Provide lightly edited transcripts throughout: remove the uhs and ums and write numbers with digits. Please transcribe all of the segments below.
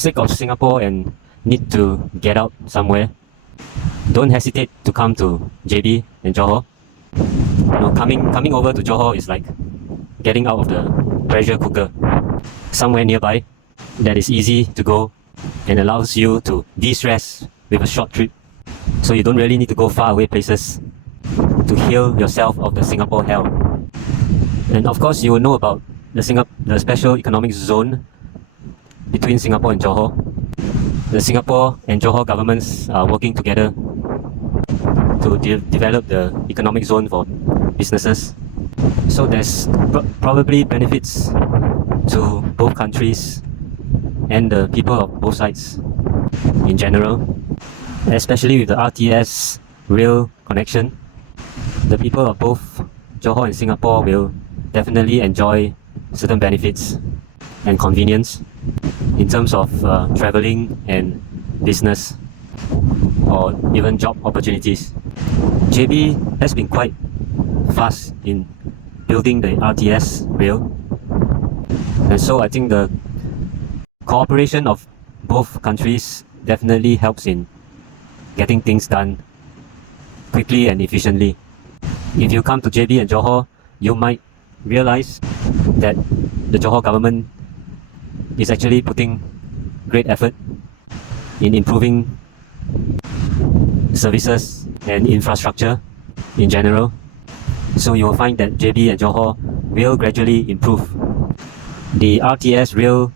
Sick of Singapore and need to get out somewhere, don't hesitate to come to JB and Johor. Coming over to Johor is like getting out of the pressure cooker. Somewhere nearby that is easy to go and allows you to de-stress with a short trip. So you don't really need to go far away places to heal yourself of the Singapore hell. And of course you will know about the special economic zone between Singapore and Johor. The Singapore and Johor governments are working together to develop the economic zone for businesses. So there's probably benefits to both countries and the people of both sides in general, especially with the RTS rail connection. The people of both Johor and Singapore will definitely enjoy certain benefits and convenience in terms of traveling and business or even job opportunities. JB has been quite fast in building the RTS rail, and so I think the cooperation of both countries definitely helps in getting things done quickly and efficiently. If you come to JB and Johor, you might realize that the Johor government is actually putting great effort in improving services and infrastructure in general. So you will find that JB and Johor will gradually improve. The RTS rail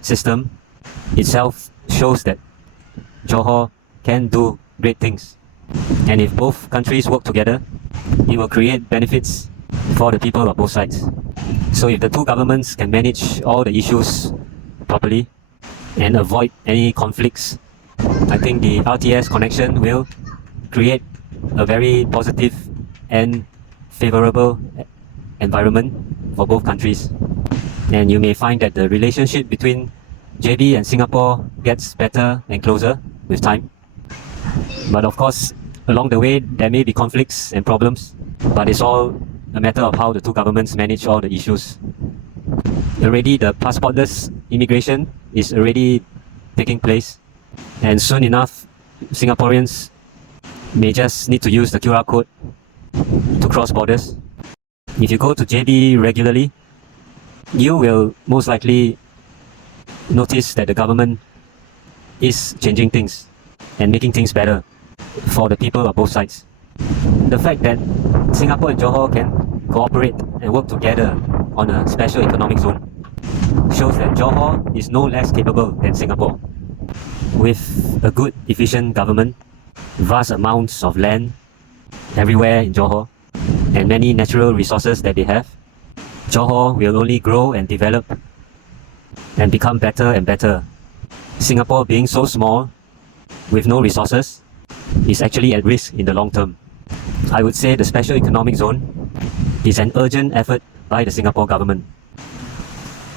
system itself shows that Johor can do great things. And if both countries work together, it will create benefits for the people of both sides. So if the two governments can manage all the issues properly and avoid any conflicts, I think the RTS connection will create a very positive and favorable environment for both countries. And you may find that the relationship between JB and Singapore gets better and closer with time. But of course, along the way, there may be conflicts and problems, but it's all a matter of how the two governments manage all the issues. Already the passportless immigration is already taking place, and soon enough Singaporeans may just need to use the QR code to cross borders. If you go to JB regularly, you will most likely notice that the government is changing things and making things better for the people of both sides. The fact that Singapore and Johor can cooperate and work together on a special economic zone shows that Johor is no less capable than Singapore. With a good, efficient government, vast amounts of land everywhere in Johor, and many natural resources that they have, Johor will only grow and develop and become better and better. Singapore, being so small with no resources, is actually at risk in the long term. I would say the special economic zone is an urgent effort by the Singapore government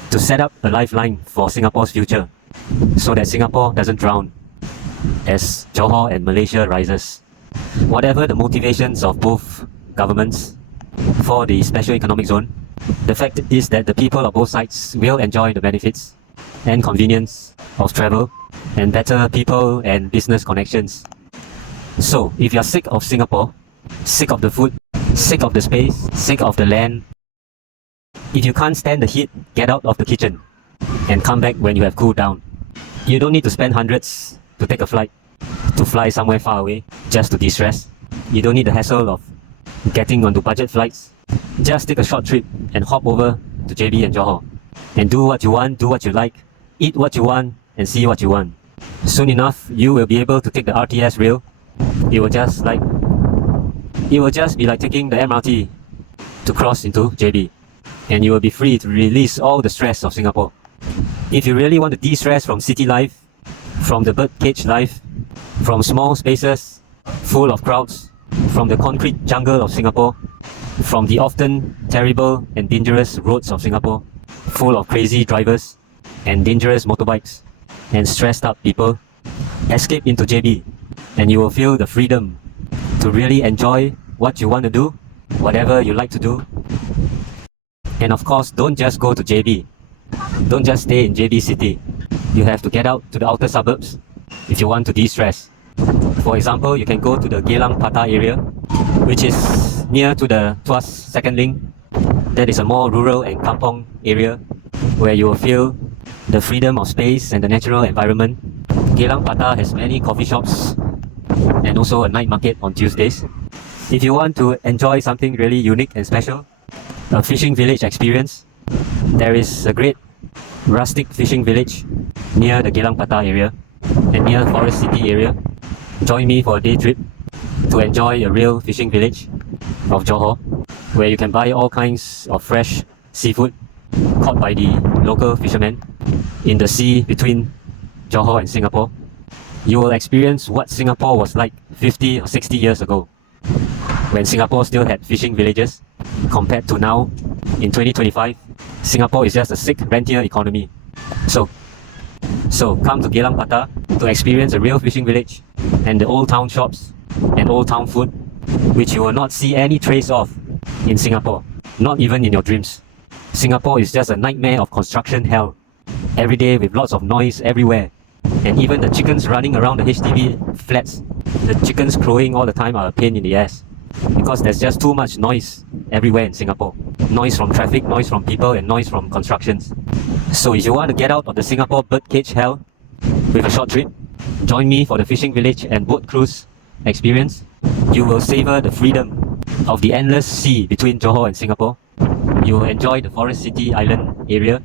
to set up a lifeline for Singapore's future so that Singapore doesn't drown as Johor and Malaysia rises. Whatever the motivations of both governments for the special economic zone, the fact is that the people of both sides will enjoy the benefits and convenience of travel and better people and business connections. So, if you're sick of Singapore, sick of the food, sick of the space, sick of the land, if you can't stand the heat, get out of the kitchen and come back when you have cooled down. You don't need to spend hundreds to take a flight, to fly somewhere far away, just to de-stress. You don't need the hassle of getting onto budget flights. Just take a short trip and hop over to JB and Johor and do what you want, do what you like, eat what you want, and see what you want. Soon enough, you will be able to take the RTS rail. It will just be like taking the MRT to cross into JB, and you will be free to release all the stress of Singapore. If you really want to de-stress from city life, from the birdcage life, from small spaces full of crowds, from the concrete jungle of Singapore, from the often terrible and dangerous roads of Singapore, full of crazy drivers and dangerous motorbikes and stressed out people, escape into JB and you will feel the freedom to really enjoy what you want to do, whatever you like to do. And of course, don't just go to JB. Don't just stay in JB City. You have to get out to the outer suburbs if you want to de-stress. For example, you can go to the Geylang Patah area, which is near to the Tuas Second Link. That is a more rural and kampong area where you will feel the freedom of space and the natural environment. Geylang Patah has many coffee shops and also a night market on Tuesdays. If you want to enjoy something really unique and special, a fishing village experience, there is a great rustic fishing village near the Geylang Patah area and near Forest City area. Join me for a day trip to enjoy a real fishing village of Johor, where you can buy all kinds of fresh seafood caught by the local fishermen in the sea between Johor and Singapore. You will experience what Singapore was like 50 or 60 years ago, when Singapore still had fishing villages, compared to now in 2025. Singapore is just a sick rentier economy. So come to Geylang Patah to experience a real fishing village and the old town shops and old town food, which you will not see any trace of in Singapore, not even in your dreams. Singapore is just a nightmare of construction hell, every day with lots of noise everywhere. And even the chickens running around the HDB flats, the chickens crowing all the time are a pain in the ass, because there's just too much noise everywhere in Singapore. Noise from traffic, noise from people, and noise from constructions. So if you want to get out of the Singapore birdcage hell with a short trip, join me for the fishing village and boat cruise experience. You will savor the freedom of the endless sea between Johor and Singapore. You will enjoy the Forest City Island area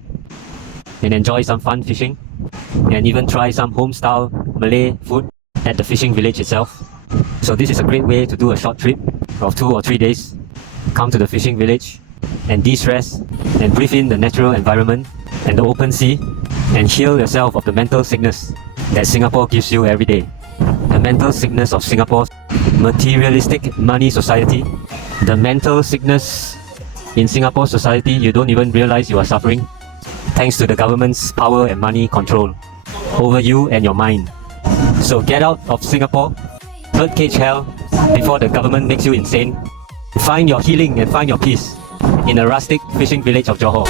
and enjoy some fun fishing, and even try some home-style Malay food at the fishing village itself. So this is a great way to do a short trip of 2 or 3 days. Come to the fishing village and de-stress and breathe in the natural environment and the open sea and heal yourself of the mental sickness that Singapore gives you every day. The mental sickness of Singapore's materialistic money society. The mental sickness in Singapore society you don't even realize you are suffering, thanks to the government's power and money control over you and your mind. So get out of Singapore birdcage hell before the government makes you insane. Find your healing and find your peace in a rustic fishing village of Johor.